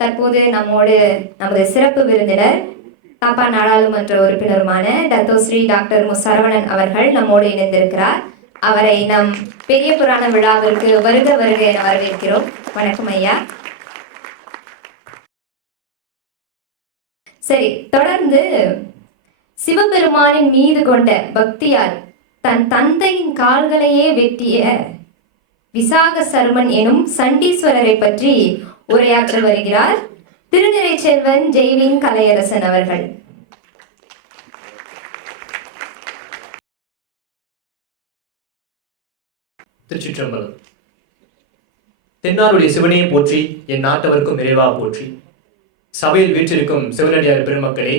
தற்போது நம்மோடு நமது சிறப்பு விருந்தினர் காப்பா நாடாளுமன்ற உறுப்பினருமான தத்தோஸ்ரீ டாக்டர் மு சரவணன் அவர்கள் நம்மோடு இணைந்திருக்கிறார். அவரை நம் பெரிய புராண விழாவிற்கு வருக வருக என வரவேற்கிறோம். வணக்கம் ஐயா. சரி தொடர்ந்து சிவபெருமானின் மீது கொண்ட பக்தியால் தன் தந்தையின் கால்களையே வெட்டிய விசாக சர்மன் எனும் சண்டீஸ்வரரை பற்றி உரையாற்ற வருகிறார். திருநிறை செல்வன் ஜெய்வின் கலையரசன் அவர்கள். திருச்சிற்றம்பலம். தென்னாருடைய சிவனையை போற்றி என் நாட்டவருக்கும் நிறைவா போற்றி. சபையில் வீற்றிருக்கும் சிவனடியார் பெருமக்களே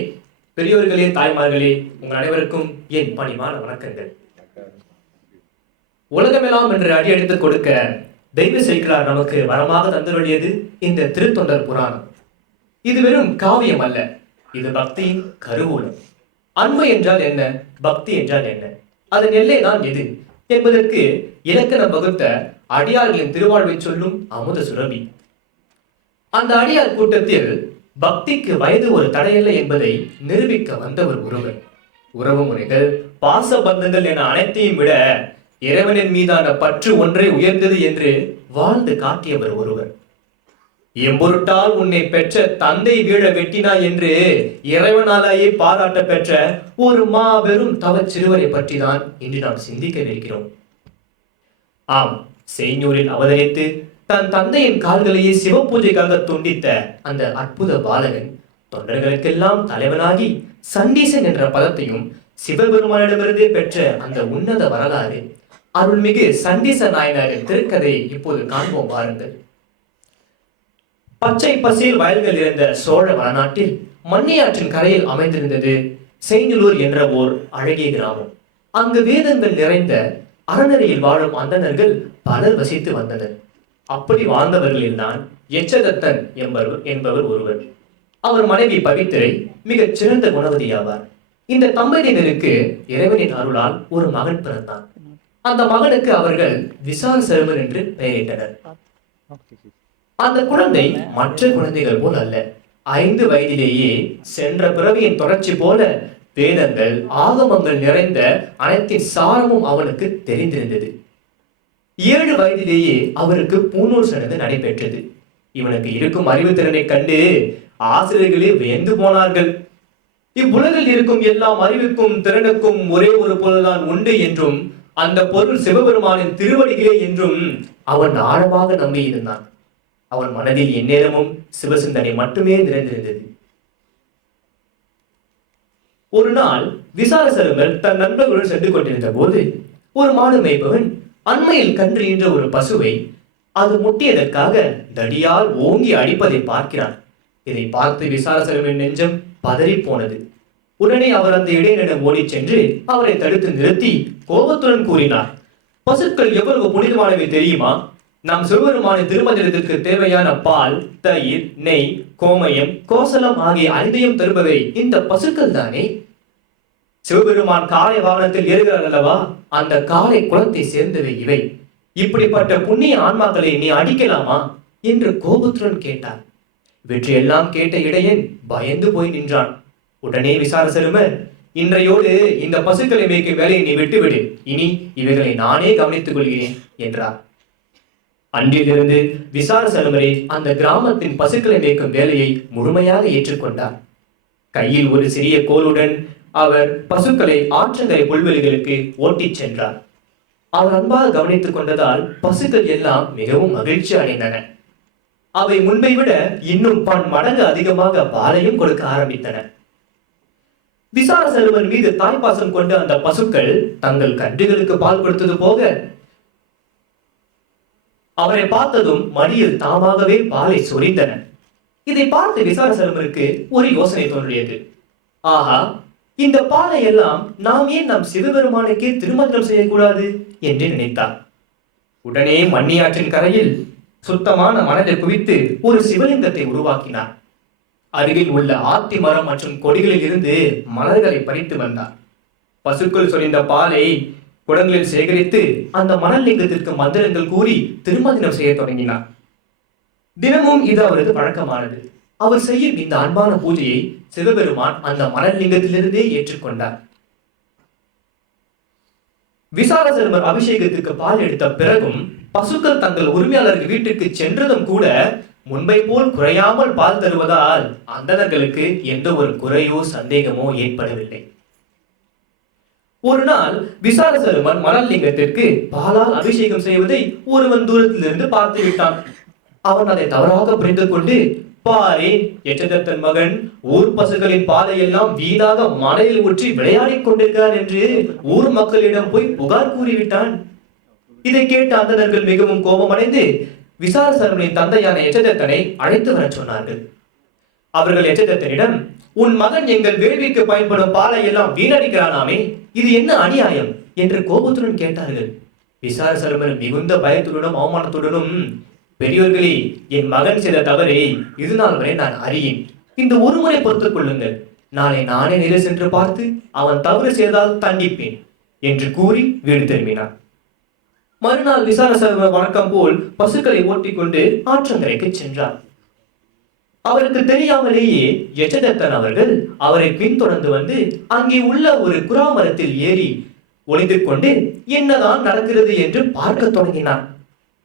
பெரியோர்களே தாய்மார்களே உங்கள் அனைவருக்கும் என் பணிமான வணக்கங்கள். உலகமெல்லாம் என்று அடியெடுத்து கொடுக்க தெய்வ செய்கிறார் நமக்கு வரமாக தந்துருளியது இந்த திருத்தொண்டர் புராணம். இது வெறும் காவியம் அல்ல இது பக்தியின் கருவூலம். அன்பு என்றால் என்ன பக்தி என்றால் என்ன? அதன் எல்லை தான் எது? என்பதற்கு இலக்கணம் வகுத்த அடியார்களின் திருவாழ்வை சொல்லும் அமுத சுரபி. அந்த அடியார் கூட்டத்தில் பக்திக்கு வயது ஒரு தடையல்ல என்பதை நிரூபிக்க வந்தவர் ஒருவர். உறவு முறைகள் பாச பந்தங்கள் என அனைத்தையும் விட இறைவனின் மீதான பற்று ஒன்றே உயர்ந்தது என்று வாழ்ந்து காட்டியவர் ஒருவர். எம்பொருட்டால் உன்னை பெற்ற தந்தை வீழ வெட்டினா என்று இறைவனாலேயே பாராட்ட பெற்ற ஒரு மாபெரும் தவ சிறுவரை பற்றி தான் இன்று நாம் சிந்திக்கவிருக்கிறோம் ஆம் செய்ஞூரில் அவதரித்து தன் தந்தையின் கால்களையே சிவபூஜைக்காக துண்டித்த அந்த அற்புத பாலகன் தொண்டர்களுக்கெல்லாம் தலைவனாகி சண்டீசன் என்ற பதத்தையும் சிவபெருமானிடமிருந்தே பெற்ற அந்த உன்னத வரலாறு அருள்மிகு சண்டீச நாயனாரின் திருக்கதை இப்போது காண்போம் வாருங்கள் பச்சை பசேல் வயல்கள் இருந்த சோழ வளநாட்டில் மண்ணியாற்றின் கரையில் அமைந்திருந்தது செய்நிலூர் என்ற ஓர் அழகிய கிராமம். அங்கு வேதங்கள் நிறைந்த அறநெறியில் வாழும் அந்தணர்கள் பலர் வசித்து வந்தனர். அப்படி வாழ்ந்தவர்களில் தான் எச்சதத்தன் என்பவர் என்பவர் ஒருவர். அவர் மனைவி பவித்திரை மிகச் சிறந்த குணவதியாவார். இந்த தம்பதியினருக்கு இறைவனின் அருளால் ஒரு மகன் பிறந்தான். அந்த மகனுக்கு அவர்கள் விசால் செல்வன் என்று பெயரிட்டனர். அந்த குழந்தை மற்ற குழந்தைகள் போல் அல்ல. ஐந்து வயதிலேயே சென்ற பிறவியின் தொடர்ச்சி போல வேதங்கள் ஆகமங்கள் நிறைந்த அனைத்தின் சாரமும் அவனுக்கு தெரிந்திருந்தது. ஏழு வயதிலேயே அவருக்கு பூநூல் சடங்கு நடைபெற்றது. இவனுக்கு இருக்கும் அறிவு திறனை கண்டு ஆசிரியர்களே வியந்து போனார்கள். இவ்வுலகில் இருக்கும் எல்லாம் அறிவுக்கும் திறனுக்கும் ஒரே ஒரு பொருள்தான் உண்டு என்றும் அந்த பொருள் சிவபெருமானின் திருவடிகளே என்றும் அவன் ஆழமாக நம்பியிருந்தான். அவன் மனதில் எந்நேரமும் சிவசிந்தனை மட்டுமே நிறைந்திருந்தது. ஒரு நாள் விசாரசருமர் தன் நண்பர்களுடன் சென்று கொண்டிருந்த போது ஒரு மாடு மேய்ப்பவன் அண்மையில் கன்று ஒரு பசுவை அது முட்டியதற்காக தடியால் ஓங்கி அடிப்பதை பார்க்கிறான். இதை பார்த்து விசாரசருமின் நெஞ்சம் பதறி போனது. உடனே அவர் அந்த இடையினிடம் ஓடிச் சென்று அவரை தடுத்து நிறுத்தி கோபத்துடன் கூறினார். பசுக்கள் எவ்வளவு புனிதமானவை தெரியுமா? நாம் சிறுவருமான திருமந்திரத்திற்கு தேவையான பால் தயிர் நெய் கோமயம் கோசலம் ஆகிய ஐந்தையும் தருபவை இந்த பசுக்கள் தானே? சிவபெருமான் காளை வாகனத்தில் ஏறுகிறார் அல்லவா? அந்த காளை குளத்தை சேர்ந்தவை இவை. இப்படிப்பட்ட புண்ணிய ஆன்மாக்களை நீ அடிக்கலாமா? என்று கோபத்துடன் கேட்டார் இவற்றையெல்லாம் கேட்ட இடையன் பயந்து போய் நின்றான். உடனே விசார செருமர் இன்றையோடு இந்த பசுக்களை மேய்க்கும் வேலையை நீ விட்டுவிடு. இனி இவைகளை நானே கவனித்துக் கொள்கிறேன் என்றார். அன்றிலிருந்து விசார செல்வரே அந்த கிராமத்தின் பசுக்களை மேய்க்கும் வேலையை முழுமையாக ஏற்றுக்கொண்டார். கையில் ஒரு சிறிய கோலுடன் அவர் பசுக்களை ஆற்றங்கரை புல்வெளிகளுக்கு ஓட்டிச் சென்றார். அவர் அன்பாக கவனித்துக் கொண்டதால் பசுக்கள் எல்லாம் மிகவும் மகிழ்ச்சி அடைந்தன. அவை முன்பை விட இன்னும் பன் மடங்கு அதிகமாக பாலையும் கொடுக்க ஆரம்பித்தன. விசார செல்வன் மீது தாய்ப்பாசம் கொண்ட அந்த பசுக்கள் தங்கள் கன்றுகளுக்கு பால் கொடுத்தது போக அவரை பார்த்ததும் மடியில் தாமாகவே பாலை சொரிந்தன. இதை பார்த்து விசார செல்வருக்கு ஒரு யோசனை தோன்றியது. ஆஹா இந்த பாலை எல்லாம் நாம் ஏன் நம் சிவபெருமானுக்கு திருமந்திரம் செய்யக்கூடாது என்று நினைத்தார். உடனே மண்ணியாற்றின் கரையில் சுத்தமான மனதை குவித்து ஒரு சிவலிங்கத்தை உருவாக்கினார். அருகில் உள்ள ஆத்தி மரம் மற்றும் கொடிகளில் இருந்து மலர்களை பறித்து வந்தார். பசுக்கள் சொரிந்த பாலை குடங்களில் சேகரித்து அந்த மணல் லிங்கத்திற்கு மந்திரங்கள் கூறி திருமதினம் செய்ய தொடங்கினார். தினமும் இது அவரது வழக்கமானது அவர் செய்யும் இந்த அன்பான பூஜையை சிவபெருமான் அந்த மணல் லிங்கத்திலிருந்தே ஏற்றுக்கொண்டார். விசாலசர்மர் அபிஷேகத்திற்கு பால் எடுத்த பிறகும் பசுக்கள் தங்கள் உரிமையாளர்கள் வீட்டுக்கு சென்றதும் கூட முன்பை போல் குறையாமல் பால் தருவதால் அந்தணர்களுக்கு எந்த ஒரு குறையோ சந்தேகமோ ஏற்படவில்லை. ஒரு நாள் விசாலசருமன் மணலிங்கத்திற்கு பாலால் அபிஷேகம் செய்வதை ஒருவன் தூரத்திலிருந்து பார்த்து விட்டான். அவன் அதை தவறாக புரிந்து கொண்டு பாரேன் எச்சதத்தன் மகன் ஊர் பசுகளின் பாலை எல்லாம் வீணாக மலையில் ஊற்றி விளையாடிக் கொண்டிருக்கிறான் என்று ஊர் மக்களிடம் போய் புகார் கூறிவிட்டான். இதை கேட்ட அந்தணர்கள் மிகவும் கோபமடைந்து விசாரசர்களின் தந்தையான எச்சதத்தனை அழைத்து வரச் சொன்னார்கள். அவர்கள் எச்சதத்தனிடம் உன் மகன் எங்கள் வேள்விக்கு பயன்படும் பாலை எல்லாம் வீணடிக்கிறானாமே இது என்ன அநியாயம்? என்று கோபத்துடன் கேட்டார்கள். விசாரசர்மன் மிகுந்த பயத்துடனும் அவமானத்துடனும் பெரியோர்களே என் மகன் செய்த தவறை இது நாள் வரை நான் அறியேன். இந்த ஒரு முறை பொறுத்துக் கொள்ளுங்கள். நாளை நானே நேரில் சென்று பார்த்து அவன் தவறு செய்தால் தண்டிப்பேன் என்று கூறி வீடு திரும்பினான். மறுநாள் விசார வணக்கம் வழக்கம் போல் பசுக்களை ஓட்டிக்கொண்டு ஆற்றங்கரைக்கு சென்றார் அவருக்கு தெரியாமலேயே யஜதத்தன் அவர்கள் அவரை பின்தொடர்ந்து வந்து அங்கே உள்ள ஒரு குராமரத்தில் ஏறி ஒளிந்து கொண்டு என்னதான் நடக்கிறது என்று பார்க்க தொடங்கினார்.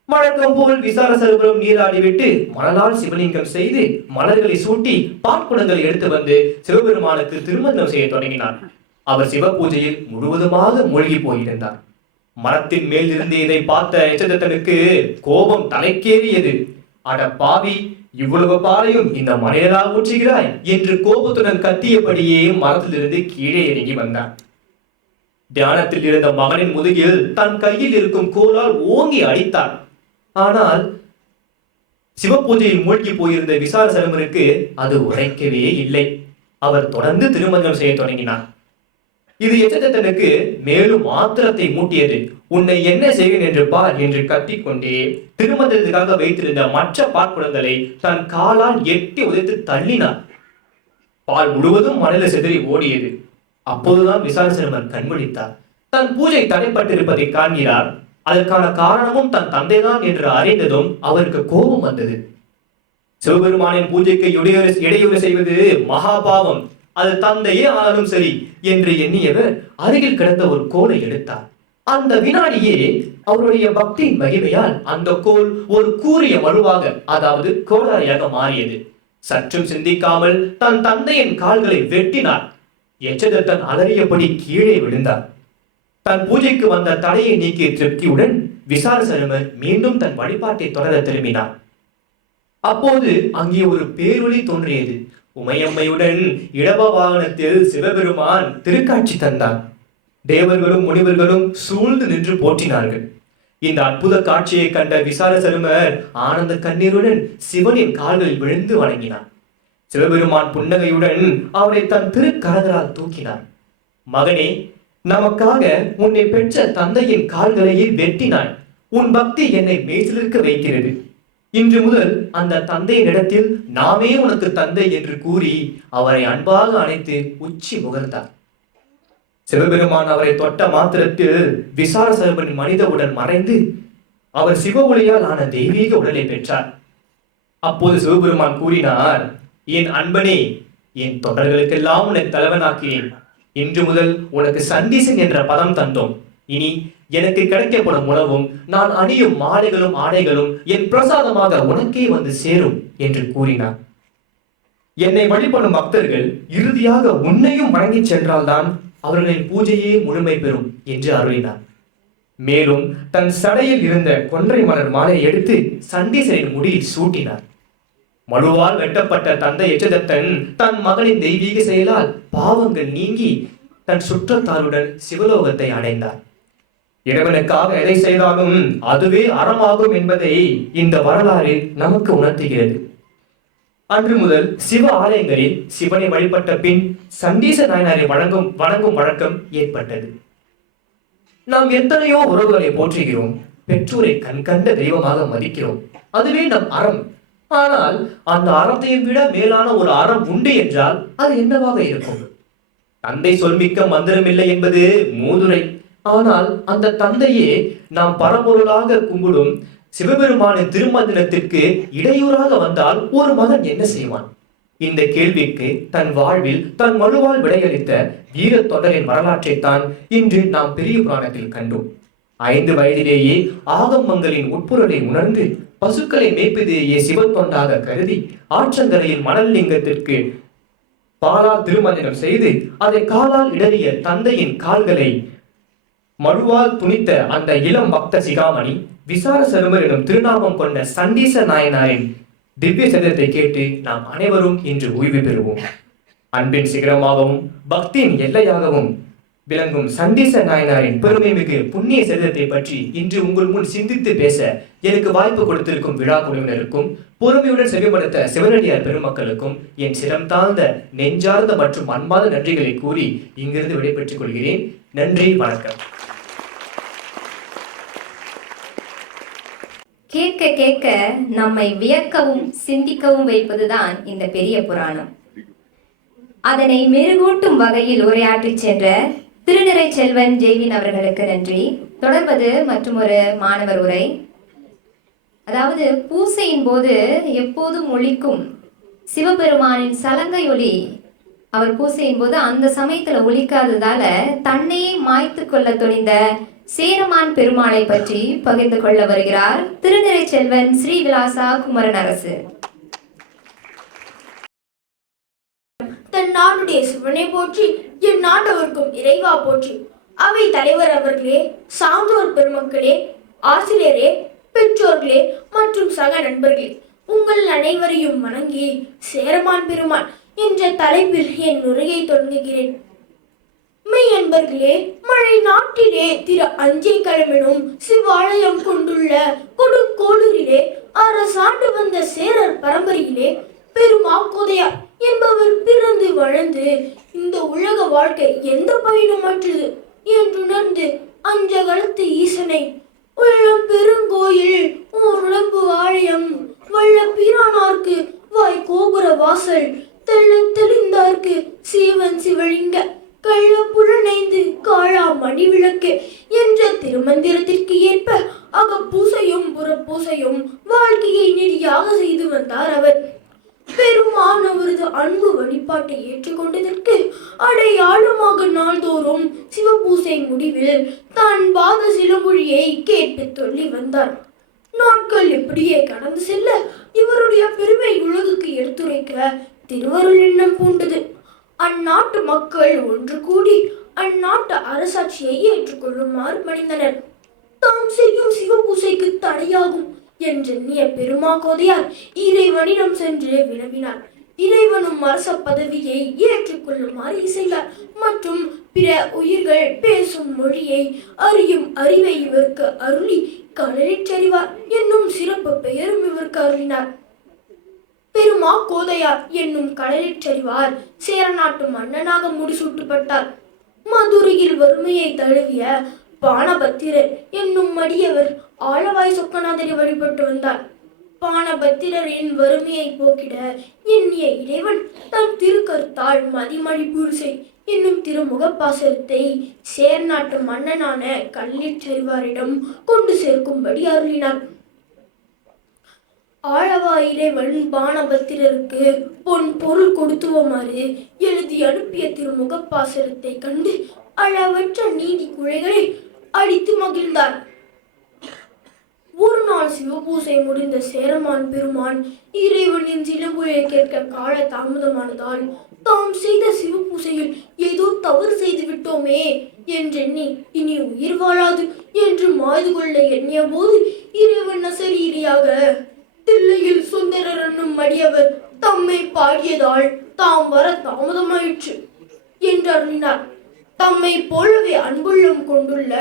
வழக்கம் போல் விசார சருபரம் நீராடிவிட்டு மணலால் சிவலிங்கம் செய்து மலர்களை சூட்டி பாற்குடங்களை எடுத்து வந்து சிவபெருமானுக்கு திருமணம் செய்ய தொடங்கினார். அவர் சிவ பூஜையில் முழுவதுமாக மூழ்கி போயிருந்தார். மரத்தின் மேல் இருந்து இதை பார்த்த எச்சதத்தனுக்கு கோபம் தலைக்கேறியது. அட பாவி இவ்வளவு பாலையும் இந்த மனிதனா ஊற்றுகிறாய் என்று கோபத்துடன் கத்தியபடியே மரத்திலிருந்து கீழே இறங்கி வந்தான். தியானத்தில் இருந்த மகனின் முதுகில் தன் கையில் இருக்கும் கோலால் ஓங்கி அடித்தான். ஆனால் சிவபூஜையில் மூழ்கி போயிருந்த விசால சரமருக்கு அது உரைக்கவே இல்லை. அவர் தொடர்ந்து திருமணம் செய்ய தொடங்கினார். இது எச்சதத்தனுக்கு மேலும் ஆத்திரத்தை மூட்டியது. உன்னை என்ன செய்வேன் என்று பார் என்று கத்திக்கொண்டே திருமணத்திற்காக வைத்திருந்த மற்ற பாற்குடங்களை தன் காலால் எட்டி உதைத்து தள்ளினார். பால் முழுவதும் மணல சிதறி ஓடியது. அப்போதுதான் விசாரசிரமர் கண்மொழித்தார். தன் பூஜை தடைப்பட்டிருப்பதை காண்கிறார். அதற்கான காரணமும் தன் தந்தைதான் என்று அறிந்ததும் அவருக்கு கோபம் வந்தது. சிவபெருமானின் பூஜைக்கு இடையூறு இடையூறு செய்வது மகாபாவம். அது தந்தையே ஆனாலும் சரி என்று எண்ணியவர் அருகில் கிடந்த ஒரு கோலை எடுத்தார். அந்த வினாடியே அவருடைய பக்தியின் மகிமையால் அந்த கோல் ஒரு கூறிய வலுவாக அதாவது கோடாரியாக மாறியது. சற்றும் சிந்திக்காமல் தன் தந்தையின் கால்களை வெட்டினார். எச்சதத்தன் அலறியபடி கீழே விழுந்தார். தன் பூஜைக்கு வந்த தடையை நீக்கிய திருப்தியுடன் விசாலசருமர் மீண்டும் தன் வழிபாட்டை தொடர திரும்பினார். அப்போது அங்கே ஒரு பேரொளி தோன்றியது. உமையம்மையுடன் இடப வாகனத்தில் சிவபெருமான் திருக்காட்சி தந்தான் தேவர்களும் முனிவர்களும் சூழ்ந்து நின்று போற்றினார்கள். இந்த அற்புத காட்சியை கண்ட விசார சருமர் ஆனந்த கண்ணீருடன் சிவனின் கால்களில் விழுந்து வணங்கினார். சிவபெருமான் புன்னகையுடன் அவரை தன் திருக்கரங்களால் தூக்கினார். மகனே நமக்காக உன்னை பெற்ற தந்தையின் கால்களையே வெட்டினான் உன் பக்தி என்னை மெய்சிலிருக்க வைக்கிறது. இன்று முதல் அந்த தந்தையின் இடத்தில் நாமே உனக்கு தந்தை என்று கூறி அவரை அன்பாக அணைத்து உச்சி முகர்ந்தார். சிவபெருமான் அவரை தொட்ட மாத்திரத்தில் விசார சர்பனின் மனித உடல் மறைந்து அவர் சிவ ஒளியால் ஆன தெய்வீக உடலை பெற்றார். அப்போது சிவபெருமான் கூறினார் என் அன்பனே என் தொண்டர்களுக்கெல்லாம் உன்னை தலைவனாக்கினேன் இன்று முதல் உனக்கு சண்டீசன் என்ற பதம் தந்தோம். இனி எனக்கு கிடைக்கப்படும் உணவும் நான் அணியும் மாலைகளும் ஆடைகளும் என் பிரசாதமாக உனக்கே வந்து சேரும் என்று கூறினார் என்னை வழிபடும் பக்தர்கள் இறுதியாக உன்னையும் வணங்கிச் சென்றால்தான் அவர்களின் பூஜையே முழுமை பெறும் என்று அருளினார். மேலும் தன் சடையில் இருந்த கொன்றை மலர் மாலை எடுத்து சண்டீசரின் முடியில் சூட்டினார். மழுவால் வெட்டப்பட்ட தந்தை எச்சதத்தன் தன் மகளின் தெய்வீக செயலால் பாவங்கள் நீங்கி தன் சுற்றத்தாருடன் சிவலோகத்தை அடைந்தார். இறைவனுக்காக எதை செய்தாலும் அதுவே அறமாகும் என்பதை இந்த வரலாறு நமக்கு உணர்த்துகிறது. அன்று முதல் சிவ ஆலயங்களில் சிவனை வழிபட்ட பின் சண்டீச நாயனாரை வழங்கும் வணங்கும் வழக்கம் ஏற்பட்டது. நாம் எத்தனையோ உறவுகளை போற்றுகிறோம் பெற்றோரை கண்கண்ட தெய்வமாக மதிக்கிறோம். அதுவே நம் அறம். ஆனால் அந்த அறத்தையும் விட மேலான ஒரு அறம் உண்டு என்றால் அது என்னவாக இருக்கும்? தந்தை சொல்மிக்க மந்திரமில்லை என்பது மூதுரை. ஆனால் அந்த தந்தையே நாம் பரம்பொருளாக கும்பிடும் சிவபெருமானின் திருமந்திரத்திற்கு இடையூறாக வந்தால் ஒரு மகன் என்ன செய்வான்? இந்த கேள்விக்கு தன் வாழ்வில் தன் மனுவால் விடையளித்த வீர தொடரின் வரலாற்றைத்தான் இன்று நாம் பெரிய புராணத்தில் கண்டோம். ஐந்து வயதிலேயே ஆகமங்களின் உட்பொருளை உணர்ந்து பசுக்களை மேய்ப்பதையே சிவத்தொண்டாக கருதி ஆற்றங்கரையில் மணல் லிங்கத்திற்கு பாலால் திருமஞ்சனம் செய்து அதை காலால் இடறிய தந்தையின் கால்களை மழுவால் துணித்த அந்த இளம் பக்த சிகாமணி விசார சருமர் எனும் திருநாமம் கொண்ட சண்டீச நாயனாரின் திவ்ய சதத்தை கேட்டு நாம் அனைவரும் இன்று ஓய்வு பெறுவோம். அன்பின் சிகரமாகவும் பக்தியின் எல்லையாகவும் விளங்கும் சண்டீச நாயனாரின் பெருமை மிகு புண்ணிய சரிதத்தை பற்றி இன்று உங்கள் முன் சிந்தித்து பேச எனக்கு வாய்ப்பு கொடுத்திருக்கும் விழா குழுவினருக்கும் பொறுமையுடன் செவிப்படுத்த சிவனடியார் பெருமக்களுக்கும் என் சிரம் தாழ்ந்த நெஞ்சார்ந்த மற்றும் அன்பார்ந்த நன்றிகளை கூறி இங்கிருந்து விடைபெற்றுக் கொள்கிறேன். நன்றி வணக்கம். கேட்க கேட்க நம்மை வியக்கவும் சிந்திக்கவும் வைப்பதுதான் இந்த பெரிய புராணம். அதனை மெருகூட்டும் வகையில் உரையாற்றி சென்ற திருநிறை செல்வன் ஜெய்வின் அவர்களுக்கு நன்றி. தொடர்வது மற்றும் ஒரு மாணவர் உரை. அதாவது பூசையின் போது எப்போதும் ஒழிக்கும் சிவபெருமானின் சலங்கை ஒலி. அவர் பூசையின் போது அந்த சமயத்துல ஒழிக்காததால தன்னையே மாய்த்து கொள்ள துணிந்த சேரமான் பெருமாளை பற்றி பகிர்ந்து கொள்ள வருகிறார் திருநிறை செல்வன் ஸ்ரீவிலாசா குமரன் அரசு தன் நாடுடைய சிவனை போற்றி என் நாட்டவர்க்கும் இறைவா போற்றி. அவை தலைவர் அவர்களே சான்றோர் பெருமக்களே ஆசிரியரே பெற்றோர்களே மற்றும் சக நண்பர்களே உங்கள் அனைவரையும் வணங்கி சேரமான் பெருமான் என்ற தலைப்பில் என் உரையை தொடங்குகிறேன். மெய்யன்பர்களே மழை நாட்டிலே திரு அஞ்சை கிழமெனும் சிவாலயம் கொண்டுள்ள கொடுக்கோளூரிலே அரசாண்டு வந்த சேரர் பரம்பரையிலே பெருமாக்கோதையார் என்பவர் பிறந்து வளர்ந்து இந்த உலக வாழ்க்கை எந்த பயனுமற்றது என்றுணர்ந்து அஞ்சகலத்து ஈசனை உள்ளம் பெருங்கோயில் ஓருளம்பு ஆலயம் வல்ல பிரானார்க்கு வாய் கோபுர வாசல் தெள்ள தெளிந்தார்க்கு சீவன் சிவலிங்க கள்ள புலனைந்து மணி விளக்கு என்ற திருமந்திரத்திற்கு ஏற்ப அகப்பூசையும் புறப்பூசையும் வாழ்க்கையை நெறியாக செய்து வந்தார் அவர். பெருமான் அவரது அன்பு வழிபாட்டை ஏற்றுக்கொண்டதற்கு அடையாளமாக நாள்தோறும் சிவபூசை முடிவில் தான் பாத சிலமொழியை கேட்டு சொல்லி வந்தார். நாட்கள் இப்படியே கடந்து செல்ல இவருடைய பெருமை உலகுக்கு எடுத்துரைக்க திருவருள் எண்ணம் பூண்டது. அந்நாட்டு மக்கள் ஒன்று கூடி அந்நாட்டு அரசாட்சியை ஏற்றுக்கொள்ளுமாறு பணிந்தனர் தாம் செய்யும் சிவபூசைக்கு தடையாகும் என்றெண்ணிய பெருமாகோதையார் இறைவனிடம் சென்று வினவினார். இறைவனும் அரச பதவியை ஏற்றுக்கொள்ளுமாறு இசைந்தார். மற்றும் பிற உயிர்கள் பேசும் மொழியை அறியும் அறிவை இவருக்கு அருளி கடலிற்றறிவார் என்னும் சிறப்பு பெயரும் இவருக்கு அருளினார். பெருமா கோதையார் என்னும் கடலிற்றறிவார் சேரநாட்டு மன்னனாக முடிசூட்டப்பட்டார். மதுரையில் வறுமையை தழுவிய பானபத்திரர் என்னும் மடியவர் ஆலவாய் சொக்கநாதரை வழிபட்டு வந்தார். பானபத்திரரின் வறுமையை போக்கிட எண்ணிய இறைவன் தன் திருக்கருத்தால் மதிமணி பூசை என்னும் திருமுகப்பாசத்தை சேர்நாட்டு மன்னனான கள்ளிச்சரிவாரிடம் கொண்டு சேர்க்கும்படி அருளினார். ஆழவா இறைவன் பானபத்திரருக்கு பொன் பொருள் கொடுத்துவமாறு எழுதி அனுப்பிய திருமுகப்பாசனத்தை கண்டு அளவற்ற நீதி குழைகளை அடித்து மகிழ்ந்தார். ஒரு நாள் சிவபூசை முடிந்த சேரமான் பெருமான் இறைவனின் சிலம்புயை கேட்க கால தாமதமானதால் தாம் செய்த சிவபூசையில் ஏதோ தவறு செய்து விட்டோமே என்றெண்ணி இனி உயிர் வாழாது என்று மாய்து கொள்ள எண்ணிய போது இறைவன் நசரீரியாக தில்லையில் சுந்தரர் என்னும் மடியவர் தம்மை பாடியதால் தாம் வர தாமதமாயிற்று என்று அருளினார் தம்மை போலவே அன்புள்ளம் கொண்டுள்ள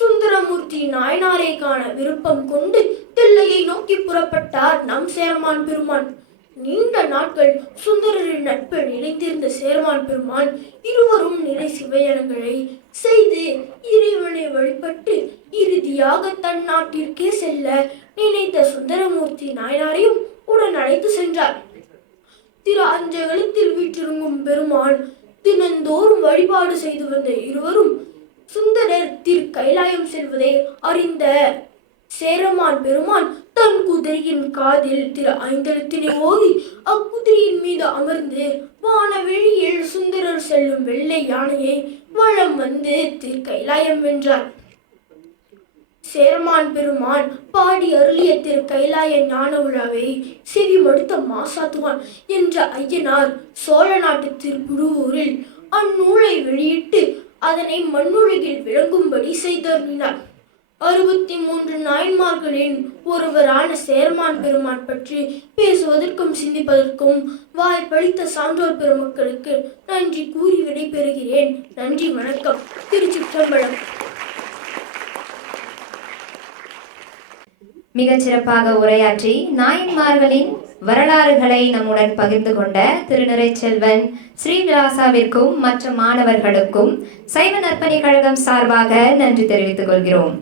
சுந்தரமூர்த்தி நாயனாரை காண விருப்பம் கொண்டு தில்லையை நோக்கி புறப்பட்டார் நம் சேரமான் பெருமான். நீண்ட நாட்கள் சுந்தரரின் நட்பில் நிலைத்திருந்த சேர்மான் பெருமான் இருவரும் நிறை சிவயனங்களை செய்து இறைவனை வழிபட்டு இறுதியாக தன் நாட்டிற்கே செல்ல நினைத்த சுந்தரமூர்த்தி நாயனாரையும் உடன் அழைத்து சென்றார். திரு அஞ்சகலத்தில் வீற்றிருங்கும் பெருமான் தினந்தோறும் வழிபாடு செய்து வந்த இருவரும் சுந்தரர் திரு கைலாயம் செல்வதை அறிந்த சேரமான் பெருமான் தன் குதிரையின் காதில் திரு ஐந்தெழுத்தினை ஓதி அக்குதிரையின் மீது அமர்ந்து வானவெளியில் சுந்தரர் செல்லும் வெள்ளை யானையை வலம் வந்து திரு கைலாயம் வென்றார். சேர்மான் பெருமான் பாடி அருளிய திரு கைலாய ஞான விழாவை செவி மடுத்த மாசாத்துவான் என்ற ஐயனார் சோழ நாட்டு திருக்குருவூரில் அந்நூலை வெளியிட்டு அதனை மண்ணுலகில் விளங்கும்படி செய்தருளினார். அறுபத்தி மூன்று நாயன்மார்களின் ஒருவரான சேர்மான் பெருமான் பற்றி பேசுவதற்கும் சிந்திப்பதற்கும் வாய்ப்பளித்த சான்றோர் பெருமக்களுக்கு நன்றி கூறி விடைபெறுகிறேன். நன்றி வணக்கம். திருச்சிற்றம்பலம். மிகச்சிறப்பாக உரையாற்றி நாயன்மார்களின் வரலாறுகளை நம்முடன் பகிர்ந்து கொண்ட திருநிறை செல்வன் ஸ்ரீவிலாசாவிற்கும் மற்ற மாணவர்களுக்கும் சைவ நற்பணி கழகம் சார்பாக நன்றி தெரிவித்துக் கொள்கிறோம்.